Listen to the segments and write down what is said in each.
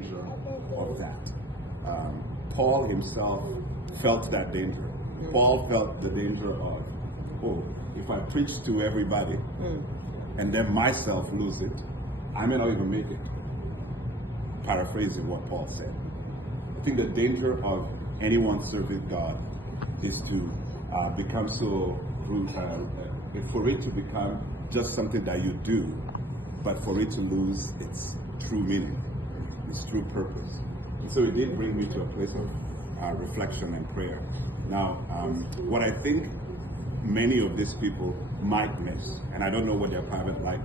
danger of that. Paul himself felt that danger. Paul felt the danger of, oh, if I preach to everybody and then myself lose it, I may not even make it. Paraphrasing what Paul said. I think the danger of anyone serving God is to become so, for it to become just something that you do, but for it to lose its true meaning, its true purpose. And so it did bring me to a place of reflection and prayer. Now, what I think many of these people might miss, and I don't know what their private life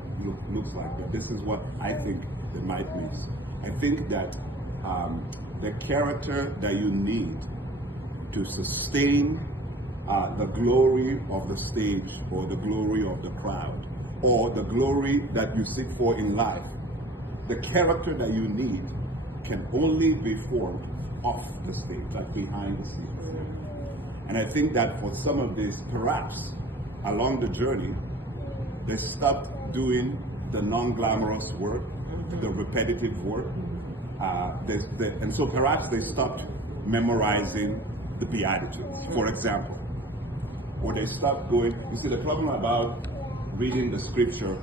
looks like, but this is what I think they might miss. I think that the character that you need to sustain the glory of the stage or the glory of the crowd or the glory that you seek for in life, the character that you need can only be formed off the stage, like behind the scenes. And I think that for some of these, perhaps along the journey, they stopped doing the non-glamorous work, the repetitive work, and so perhaps they stopped memorizing the Beatitudes, for example. Or they stopped going, you see, the problem about reading the scripture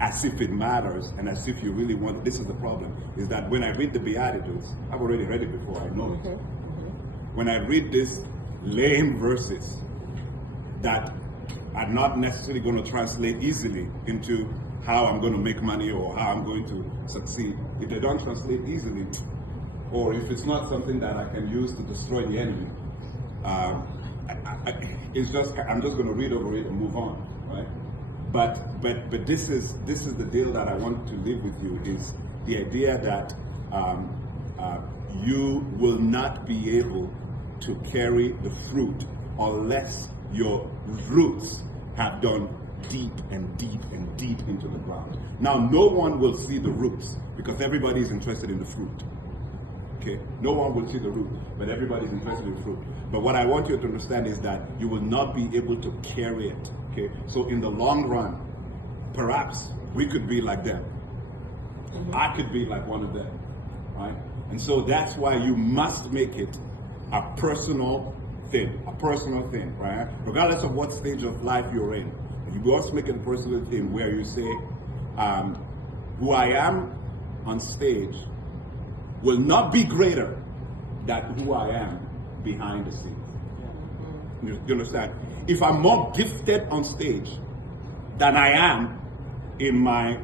as if it matters and as if you really want, this is the problem, is that when I read the Beatitudes, I've already read it before, I know it. When I read these lame verses that are not necessarily going to translate easily into how I'm going to make money or how I'm going to succeed, if they don't translate easily, or if it's not something that I can use to destroy the enemy, it's just, I'm just going to read over it and move on, right? But this is the deal that I want to leave with you, is the idea that you will not be able to carry the fruit unless your roots have gone deep and deep and deep into the ground. Now, no one will see the roots because everybody is interested in the fruit. Okay? No one will see the root, but everybody is interested in the fruit. But what I want you to understand is that you will not be able to carry it. Okay? So in the long run, perhaps we could be like them. I could be like one of them. Right? And so that's why you must make it a personal thing, right? Regardless of what stage of life you're in, you must make it a personal thing where you say, who I am on stage will not be greater than who I am behind the scenes. You understand? If I'm more gifted on stage than I am in my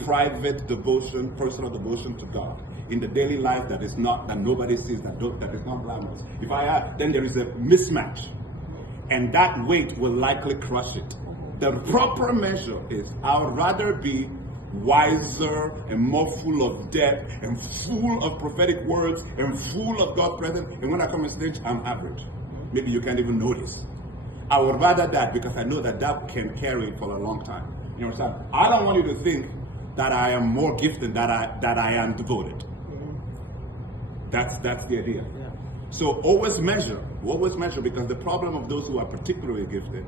private devotion, personal devotion to God, in the daily life that nobody sees, that is not glamorous, if I have, then there is a mismatch, and that weight will likely crush it. The proper measure is, I would rather be wiser and more full of depth and full of prophetic words and full of God's presence, and when I come on stage, I'm average. Maybe you can't even notice. I would rather that, because I know that can carry for a long time. You understand? I don't want you to think that I am more gifted, that I am devoted. That's the idea. Yeah. So always measure, because the problem of those who are particularly gifted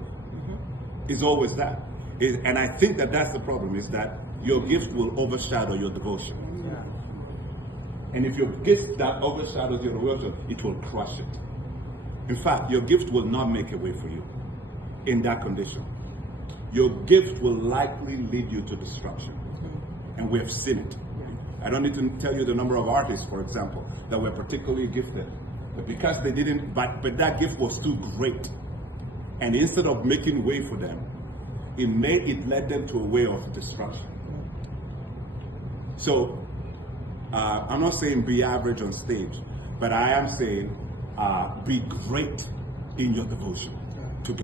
is always that. And I think that's the problem, is that your gift will overshadow your devotion. Yeah. And if your gift that overshadows your devotion, it will crush it. In fact, your gift will not make a way for you in that condition. Your gift will likely lead you to destruction. And we have seen it. I don't need to tell you the number of artists, for example, that were particularly gifted. But because they didn't, but that gift was too great. And instead of making way for them, it led them to a way of destruction. So, I'm not saying be average on stage, but I am saying be great in your devotion.